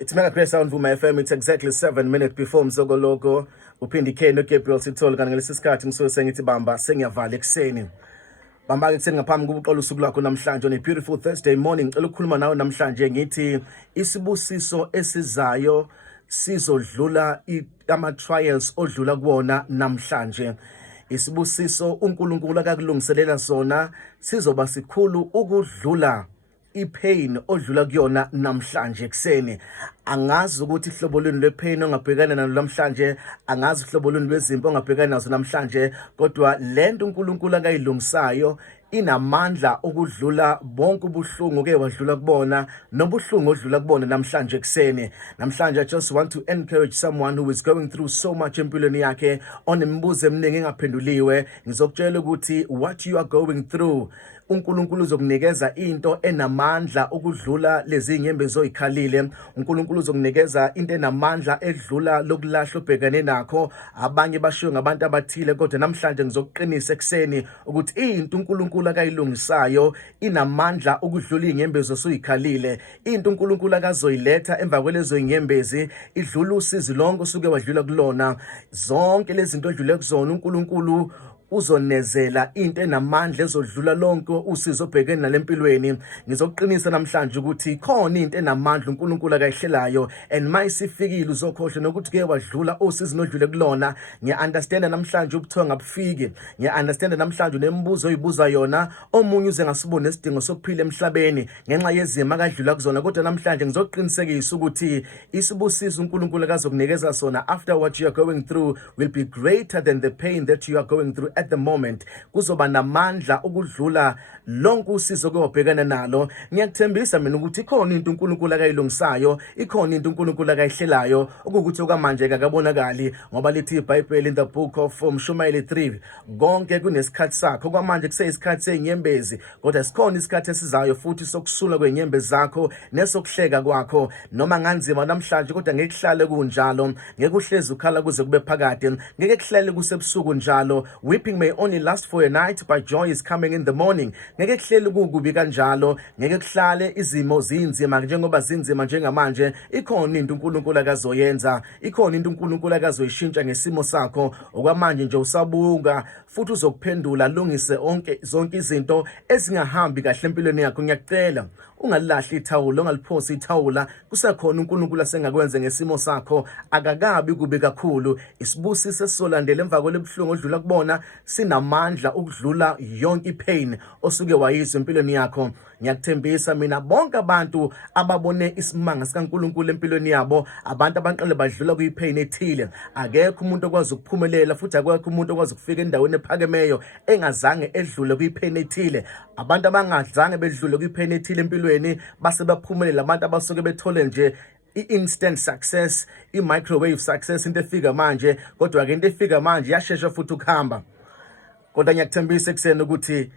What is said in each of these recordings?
It's Mega Grace on Vuma FM. It's exactly 7 minutes before Mzogoloko. Uphindi K no Gabriel sithole kana ngalesi sikhathi ngisuke sengithi bamba sengiyavala ekseni. Bamba ekseni ngaphambi kokuqala usuku lakho namhlanje on a beautiful Thursday morning. Ngicela ukukhuluma nawe namhlanje ngithi isibusiso esizayo sizodlula ama trials odlula kuwona namhlanje. Isibusiso uNkulunkulu akakulungiselela sona sizoba sikhulu ukudlula ipain odlula kuyona namhlanje ekseni. Angazi ukuthi ihlobo lweni lepain ongabhekana nalo namhlanje, angazi ihlobo lweni lwezimpo ongabhekana nazo namhlanje, kodwa lento uNkulunkulu akayilungisayo inamandla okudlula bonke ubuhlungu ke wadlula kubona nobuhlungu odlula kubona namhlanje ekseni. Namhlanje I just want to encourage someone who is going through so much empilweni yakhe onemibuzo eminingi engaphenduliwe. Ngizokutshela ukuthi what you are going through uNkulunkulu uzokunikeza into enamandla okudlula lezi inyembezi oyikhalile. uNkulunkulu uzokunikeza into enamandla edlula lokulahla obhekane nakho. Abanye bashiwo ngabantu abathile, kodwa namhlanje ngizokuqinisa ekseni ukuthi into uNkulunkulu akayilungisayo inamandla okudlula inyembezi osuyikhalile. Into uNkulunkulu akazoyiletha emva kwelezo inyembezi idlula usizi lonke osuke wadlula kulona. Zonke lezi zinto odlule kuzona uNkulunkulu uzonezela into enamandla ezodlula lonke usizo obhekene nalempilweni. Ngizokuqinisa namhlanje ukuthi khona into enamandla uNkulunkulu akayihlelayo, and mayisifikile uzokhohle nokuthi ke wadlula usizo nodlule kulona. Ngiya-understand namhlanje ubuthonga bufike. Ngiya-understand namhlanje unembuzo oyibuza yona omunye uze ngasibone isidingo sokuphila emhlabeni ngenxa yezimo akadlula kuzona, kodwa namhlanje ngizokuqinisekisa ukuthi isibusiso uNkulunkulu akazokunikeza sona after what you are going through will be greater than the pain that you are going through at the moment. Kuzoba namandla ukudlula lonke usizo kwobhekana nalo. Ngiyakuthembisa mina ukuthi ikhona into uNkulunkulu akayilungisayo, ikhona into uNkulunkulu akayihlelayo ukuthi okwamanje akabonakali, ngoba lithi iBhayibheli in the book of Mshumayeli 3 konke kunesikhathi sakho. Okwamanje kuseyisikhathi senyembezi, kodwa sikhona isikhathi esizayo futhi sokusula kwenyembezi zakho nesokuhleka kwakho. Noma nganzima namhlanje, kodwa ngeke kuhlale kunjalo, ngeke uhlezi ukhala kuze kube phakade, ngeke kuhlale kusebusuku njalo. Weeping may only last for a night, but joy is coming in the morning. Ngeke kuhleli kukubi kanjalo, ngeke kuhlale izimo zinzima njengoba zinzima njengamanje. Ikhona into uNkulunkulu akazoyenza, ikhona into uNkulunkulu akazoyishintsha ngesimo sakho. Okwamanje nje usabunga futhi uzokuphendula lungise zonke izinto ezingahambi kahle empilweni yakho. Ngiyacela ungalahli ithawula, ungaliphosi ithawula. Kusekhona uNkulunkulu asengakwenza ngesimo sakho, akakabi kubi kakhulu. Isibusiso esizolandela emva kwelebuhlungu odlula kubona sinamandla ukudlula yonke ipain osuke wayizwa empilweni yakho. Ngiyakuthembisa mina bonke abantu ababone isimanga sikaNkulunkulu empilweni yabo, abantu abanqele badlula kuyipain ethile, akekho umuntu okwazi ukuphumelela futhi akekho umuntu okwazi ukufika endaweni ephakemeyo engazange edlule kuyipain ethile. Abantu abangazange bedlule kuyipain ethile empilweni base baphumelela, abantu abasuke bethole nje instant success, microwave success, into efika manje, kodwa ke into efika manje yashesha futhi ukuhamba. Kodwa ngiyakuthembisa ekseni ukuthi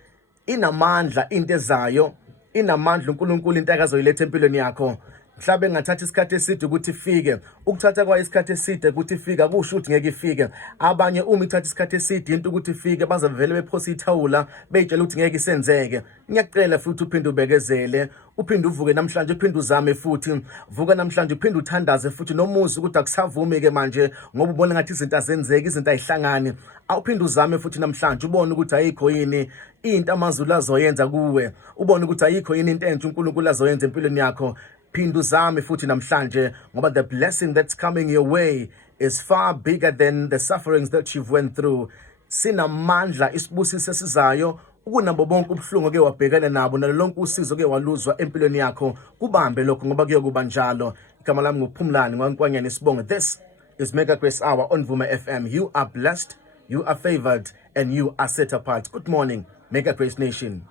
inamandla into ezayo, inamandla uNkulunkulu into akazoyiletha empilweni yakho. Mhlabe ngathatha isikhathi eside ukuthi ifike. Ukuthatha kwayo isikhathi eside ukuthi ifike akusho ukuthi ngeke ifike. Abanye uma ithatha isikhathi eside into ukuthi ifike bazavele bephosa ithawula beyitshela ukuthi ngeke isenzeke. Ngiyacela futhi uphinde ubekezele, uphinde uvuke namhlanje, uphinde uzame futhi. Vuka namhlanje uphinde uthandaze futhi nomuzi ukuthi akusavumi ke manje ngoba ubona ngathi izinto azenzeki, izinto ayihlangani. Awuphinde uzame futhi namhlanje ubone ukuthi ayikho yini into amazulu azoyenza kuwe. Ubone ukuthi ayikho yini into entsha uNkulunkulu azoyenza empilweni yakho. Phinde uzame futhi namhlanje ngoba the blessing that's coming your way is far bigger than the sufferings that you've went through. Sinamandla isibusiso esizayo ukunabo bonke ubuhlungu ke wabhekana nabo nalonke usizo ke waluzwa empilweni yakho. Kubambe lokho ngoba kuyokuba njalo. Igama lami nguPhumlani ngwankwanyana Sibonga. This is Mega Grace Hour on Vuma FM. You are blessed, you are favored, and you are set apart. Good morning, Mega Grace Nation.